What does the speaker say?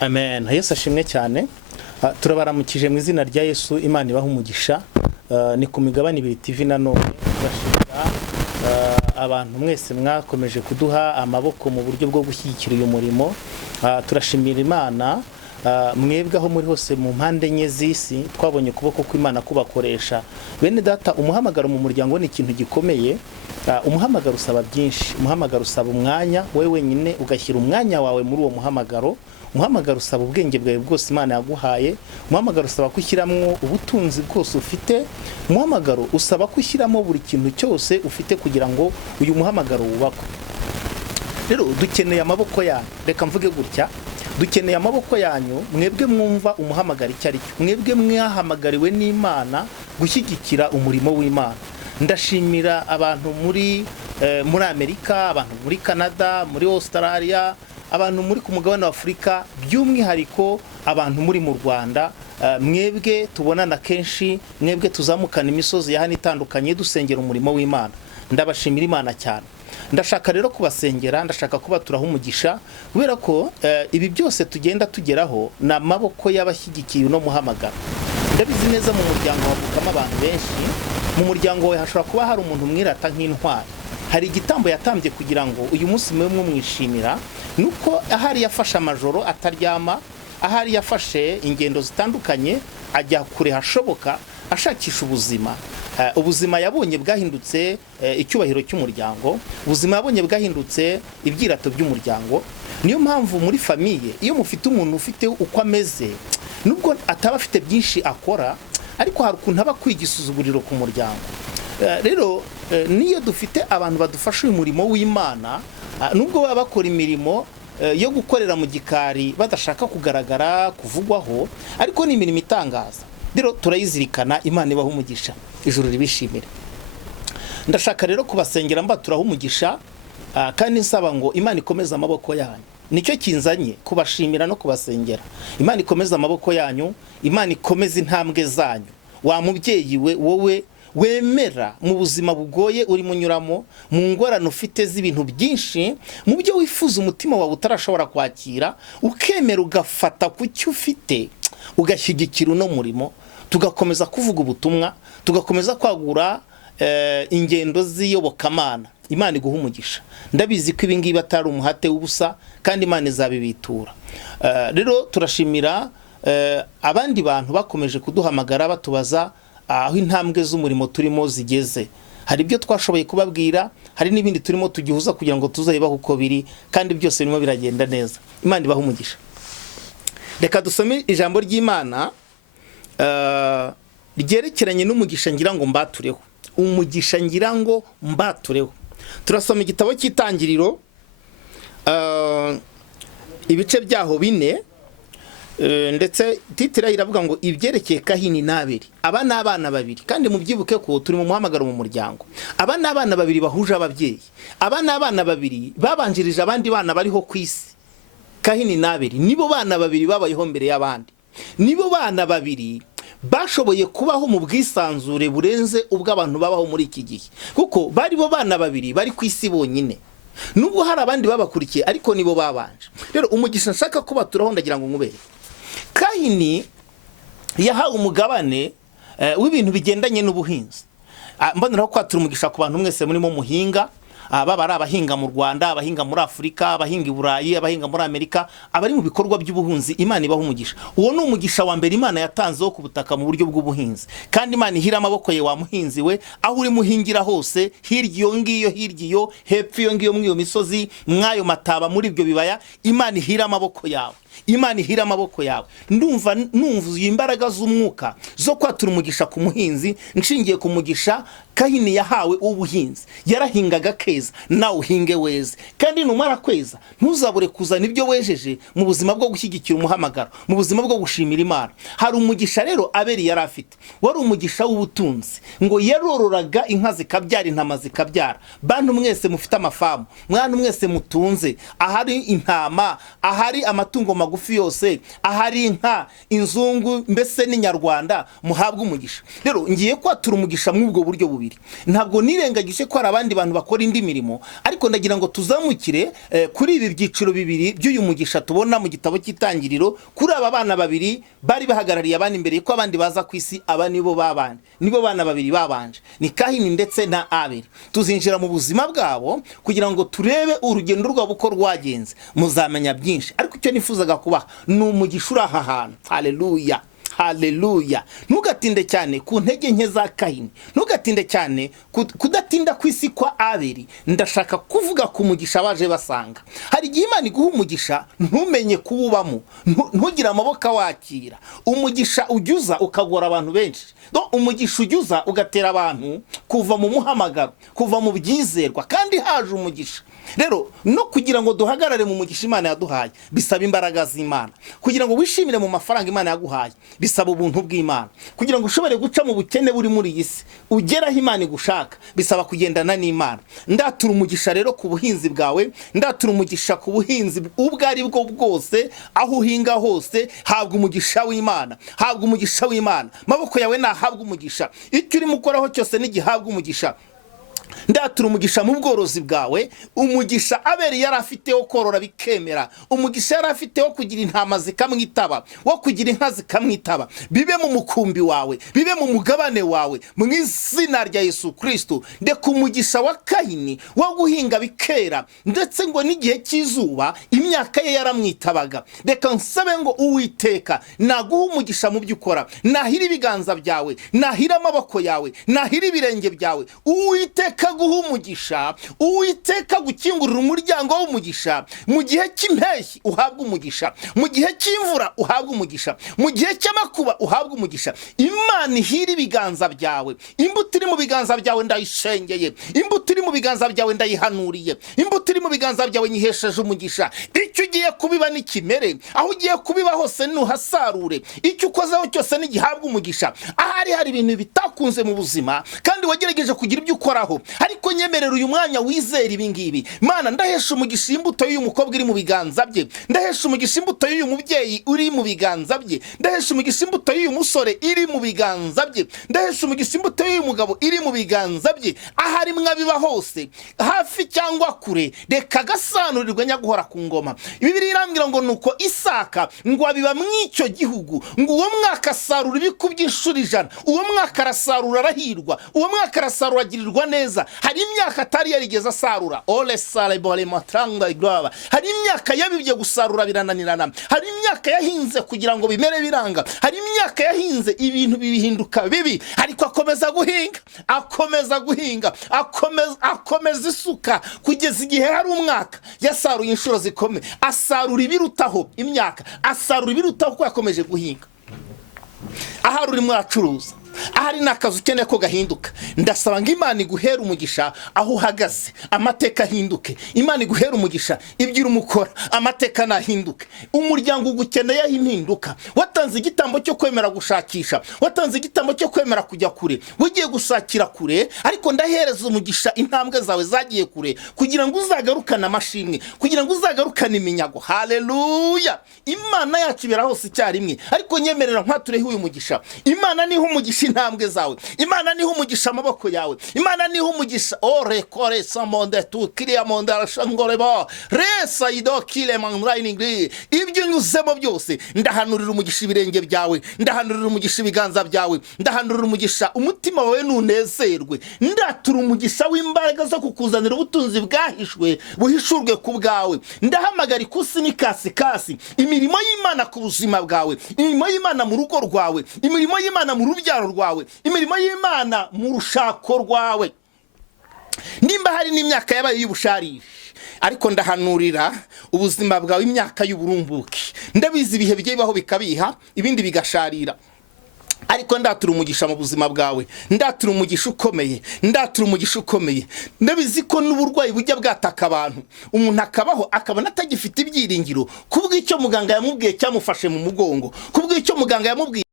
Amen. Yesu ashimwe cyane. Turabaramukije mu izina rya Yesu, Imana ibaha umugisha. Ni ku Migabane ibiri TV nanone turashimira abantu mwese mwakomeje kuduha amaboko mu buryo bwo gushyigikira uyu murimo. Turashimira Imana mwebwe aho muri hose mu mpande enye z'isi, twabonye ukuboko kw'Imana kubakoresha. Bene data, umuhamagaro mu muryango ni ikintu gikomeye. Umuhamagaro usaba byinshi. Umuhamagaro usaba umwanya, wowe wenyine ugashyira umwanya wawe muri uwo muhamagaro. Umuhamagaro usaba ubwenge bwawe bwose Imana yaguhaye. Umuhamagaro usaba kwishyiramo ubutunzi bwose ufite. Umuhamagaro usaba kwishyiramo buri kintu cyose ufite kugira ngo uyu muhamagaro wubakwe. Rero dukeneye amaboko yanyu. Reka mvuge gutya, dukeneye amaboko yanyu, mwebwe mwumva umuhamagaro icyo ari cyo, mwebwe mwahamagariwe n'Imana gushyigikira umurimo w'Imana. Ndashimira abantu muri Amerika, abantu muri Canada, muri Australia, abantu muri ku mugabane wa Afurika, by'umwihariko abantu muri mu Rwanda. Mwebwe tubonana kenshi, mwebwe tuzamukana imisozi ya hano itandukanye dusengera umurimo w'Imana. Ndabashimira Imana cyane. Ndashaka rero kubasengera, ndashaka kubaturaho umugisha, kubera ko ibi byose tugenda tugeraho na amaboko y'abashyigikiye no muhamagara. Ndabizi neza mu muryango havukamo abantu benshi. Mu muryango we hashobora kuba hari umuntu mwirata nk'intwari. Hari igitambo yatambye kugira ngo uyu munsi mwe mwishimira, nuko ahari yafashe amajoro ataryama, ahari yafashe ingendo zitandukanye, ajya kure hashoboka ashakisha ubuzima. Ubuzima yabonye bwahindutse icyubahiro cy'umuryango, ubuzima yabonye bwahindutse ibyirato by'umuryango. Niyo mpamvu muri famiye, iyo mufite umuntu ufite uko ameze, nubwo ataba afite byinshi akora, ariko hari ukuntu aba kwigisuzuguriro ku muryango. Rero niyo dufite abantu badufasha uyu murimo w'Imana, nubwo baba bakora imirimo yo gukorera mu gikari badashaka kugaragara kuvugwaho, ariko ni imirimo itangaza. Rero turayizirikana. Imana ibaha umugisha, ijuru ribishimire. Ndashaka rero kubasengera mbaturaho umugisha, kandi nsaba ngo Imana ikomeze amaboko yanyu. Nicyo kinzanye kubashimira no kubasengera. Imana ikomeze amaboko yanyu, Imana ikomeze intambwe zanyu. Wa mubyeyi we, wowe wemera mu buzima bugoye uri munyuramo, mu ngorane ufite z'ibintu byinshi, mu byo wifuza umutima wawe utarashobora kwakira, ukemera ugafata ku cyo ufite ugashyigikira uno murimo, tugakomeza kuvuga ubutumwa, tugakomeza kwagura ingendo z'iyobokamana. Imana iguha umugisha. Ndabizi ko ibi ngibi atari umuhate w'ubusa, kandi Imana izabibitura. Rero turashimira abandi bantu bakomeje kuduhamagara batubaza aho intambwe z'umurimo turimo zigeze. Hari ibyo twashoboye kubabwira, hari n'ibindi turimo tugihuza kugira ngo tuzayibaho uko biri, kandi byose birimo biragenda neza. Imana ibaha umugisha. Reka dusome ijambo ry'Imana ryerekeranye n'umugisha ngira ngo mbatureho. Umugisha ngira ngo mbatureho. Turasoma igitabo cy'Itangiriro, ibice byaho 4, ndetse titira iravuga ngo ibyerekeye Kahini n'Abeli. Aba ni abana babiri, kandi mubyibuke ko turi mu muhamagaro mu muryango. Aba ni abana babiri bahuje ababyeyi. Aba ni abana babiri babanjirije abandi bana bariho ku isi. Kahini n'Abeli nibo bana babiri babayeho mbere y'abandi. Nibo bana babiri bashoboye kubaho mu bwisanzure burenze ubw'abantu babaho muri iki gihe, kuko bari bo bana babiri bari ku isi bonyine. Nubwo hari abandi babakurikiye, ariko nibo babanje. Rero umugisha nshaka ko baturaho ndagira ngo nkubere. Kahini yahawe umugabane w'ibintu bigendanye n'ubuhinzi. Mboneraho kwatura umugisha ku bantu mwese murimo muhinga, baba ari abahinga mu Rwanda, abahinga muri Afurika, abahinga i Burayi, abahinga muri Amerika, abari mu bikorwa by'ubuhunzi. Imana ibaha umugisha. Uwo ni umugisha wa mbere Imana yatanzeho ku butaka mu buryo bw'ubuhinzi. Kandi Imana ihira amaboko ye wa muhinzi we, aho uri muhingira hose, hirya iyo ngiyo, hirya iyo, hepfo iyo ngiyo, mw'iyo misozi, mwayo mataba, muri ibyo bibaya, Imana ihira amaboko yawe. Imana ihira amaboko yawe. Ndumva imbaraga z'umwuka zo kwatura umugisha ku muhinzi, nshingiye ku mugisha Kahini yahawe ubuhinzi. Yarahingaga keza, nawe uhinge weze. Kandi numara kweza, ntuzabure kuzana ibyo wejeje mu buzima bwo gushyigikira umuhamagaro, mu buzima bwo gushimira Imana. Hari umugisha rero Abeli yari afite, wari umugisha w'ubutunzi, ngo yarororaga inka zikabyara, intama zikabyara. Bantu mwese mufite amafamu, mwana mwese mutunze, ahari intama, ahari amatungo magufi yose, ahari inka, inzungu, mbese n'inyarwanda, muhabwe umugisha. Rero ngiye kwatura umugisha muri ubwo buryo bubiri. Ntabwo nirengagije ko hari abandi bantu bakora indi mirimo, ariko ndagira ngo tuzamukire kuri ibi byiciro bibiri by'uyu mugisha tubona mu gitabo cy'Itangiriro, kuri aba bana babiri bari bahagarariye abandi imbere yuko abandi baza ku isi. Aba nibo babanje, nibo bana babiri babanje, ni Kahini ndetse na Abeli. Tuzinjira mu buzima bwabo kugira ngo turebe urugendo rwabo uko rwagenze, muzamenya byinshi. Ariko icyo nifuzaga kubaha ni umugisha uri aha hantu. Haleluya, haleluya. Ntugatinde cyane ku ntege nke za Kahini, ntugatinde cyane kudatinda ku isi kwa Abeli. Ndashaka kuvuga ku mugisha baje basanga. Hari igihe Imana iguha umugisha ntumenye kuwubamo, ntugire amaboko wakira. Umugisha ujyuza ukagora abantu benshi, umugisha ujyuza ugatera abantu kuva mu muhamagaro, kuva mu byizerwa, kandi haje umugisha. Rero no kugira ngo duhagarare mu mugisha Imana yaduhaye bisaba imbaraga z'Imana. Kugira ngo wishimire mu mafaranga Imana yaguhaye bisaba ubuntu bw'Imana. Kugira ngo ushobore guca mu bukene buri muri iyi si ugeraho Imana igushaka bisaba kugendana n'Imana. Ndatura umugisha rero ku buhinzi bwawe, ndatura umugisha ku buhinzi ubwo ari bwo bwose, aho uhinga hose habwa umugisha w'Imana, habwa umugisha w'Imana. Maboko yawe nahabwa umugisha, icyo urimo ukoraho cyose n'igihabwa umugisha. Ndatura umugisha mu bworozi bwawe, umugisha Abeli yari afite wo korora bikemera, umugisha yari afite wo kugira intama zikamwitaba, wo kugira inka zikamwitaba, bibe mu mukumbi wawe, bibe mu mugabane wawe, mu izina rya Yesu Kristo. Ndeka umugisha wa Kahini wo guhinga bikera, ndetse ngo n'igihe cy'izuba imyaka ye yaramwitabaga. Reka nsabe ngo Uwiteka naguha umugisha mu byo ukora, nahira ibiganza byawe, nahira amaboko yawe, nahira ibirenge byawe. Uwiteka guha umugisha, Uwiteka gukingurira umuryango w'umugisha. Mu gihe cy'impeshyi uhabwa umugisha, mu gihe cy'imvura uhabwa umugisha, mu gihe cy'amakuba uhabwa umugisha. Imana ihira ibiganza byawe. Imbuto iri mu biganza byawe ndayishengeye, imbuto iri mu biganza byawe ndayihanuriye, imbuto iri mu biganza byawe nyihesheje umugisha. Icyo ugiye kubiba n'ikimere, aho ugiye kubiba hose nuhasarure, icyo ukozeho cyose n'igihabwa umugisha. Ahari hari ibintu bitakunze mu buzima kandi wagerageje kugira ibyo ukoraho, ariko nyemerera uyu mwanya wizera ibi ngibi. Mana, ndahesha umugisha imbuto y'uyu mukobwa iri mu biganza bye, ndahesha umugisha imbuto y'uyu mubyeyi uri mu biganza bye, ndahesha umugisha imbuto y'uyu musore iri mu biganza bye, ndahesha umugisha imbuto y'uyu mugabo iri mu biganza bye. Ahari mwabiba hose, hafi cyangwa kure, reka gasanurirwe nyaguhora ku ngoma. Bibiliya irambwira ngo nuko Isaka ngo abiba mw'icyo gihugu, ngo uwo mwaka asarura ibikubye inshuro 100, uwo mwaka arasarura arahirwa, uwo mwaka arasarura agirirwa neza. Hari imyaka atari yarigeze asarura, ole sale bole matranga igwaba. Hari imyaka yabibye gusarura birananirana, hari imyaka yahinze kugira ngo bimere biranga, hari imyaka yahinze ibintu bihinduka bibi, ariko akomeza guhinga, akomeza guhinga, akomeza isuka kugeza igihe hari umwaka yasaruye inshuro zikomeye, asarura ibirutaho imyaka, asarura ibirutaho ko yakomeje guhinga. Ahari urimo acuruza, ahari nakazi ukeneye ko gahinduka, ndasaba ngo Imana iguhere umugisha aho uhagaze, amateka ahinduke. Imana iguhere umugisha ibyo urimo ukora, amateka nahinduke. Umuryango ugukeneye impinduka. Watanze igitambo cyo kwemera gushakisha, watanze igitambo cyo kwemera kujya kure, ugiye gusakira kure, ariko ndahereza umugisha intambwe zawe zagiye kure, kugira ngo uzagarukane amashimwe, kugira ngo uzagarukane iminyago. Haleluya. Imana yacu ibera hose icyarimwe, ariko nyemerera nkatureho uyu mugisha. Imana niho umugisha intambwe zawe, Imana niho umugisha amaboko yawe, Imana niho umugisha ore kore samonde tu kiriya monde arashangoreba resa ido kile manraining. Ibyo nyuzemo byose ndahanurira umugisha ibirenge byawe, ndahanurira umugisha ibiganza byawe, ndahanurira umugisha umutima wawe nunezerwe. Ndatura umugisha w'imbaraga zo kukuzanira ubutunzi bwahishwe buhishurwe ku bwawe. Ndahamagara ikusi n'ikasi kasi imirimo y'Imana ku buzima bwawe, imirimo y'Imana mu rugo rwawe, imirimo y'Imana mu rubyaro rwawe, imirimo y'Imana mu rushako rwawe. Nimba hari n'imyaka yabaye y'ubusharire, ariko ndahanurira ubuzima bwawe imyaka y'uburumbuke. Ndabizi ibihe bigiye bibaho bikabiha, ibindi bigasharira, ariko ndatura umugisha mu buzima bwawe, ndatura umugisha ukomeye, ndatura umugisha ukomeye. Ndabizi ko n'uburwayi bujya bwataka abantu, umuntu akabaho akabona atagifite ibyiringiro, kubw'icyo muganga yamubwiye cyamufashe mu mugongo, kubw'icyo muganga yamubwiye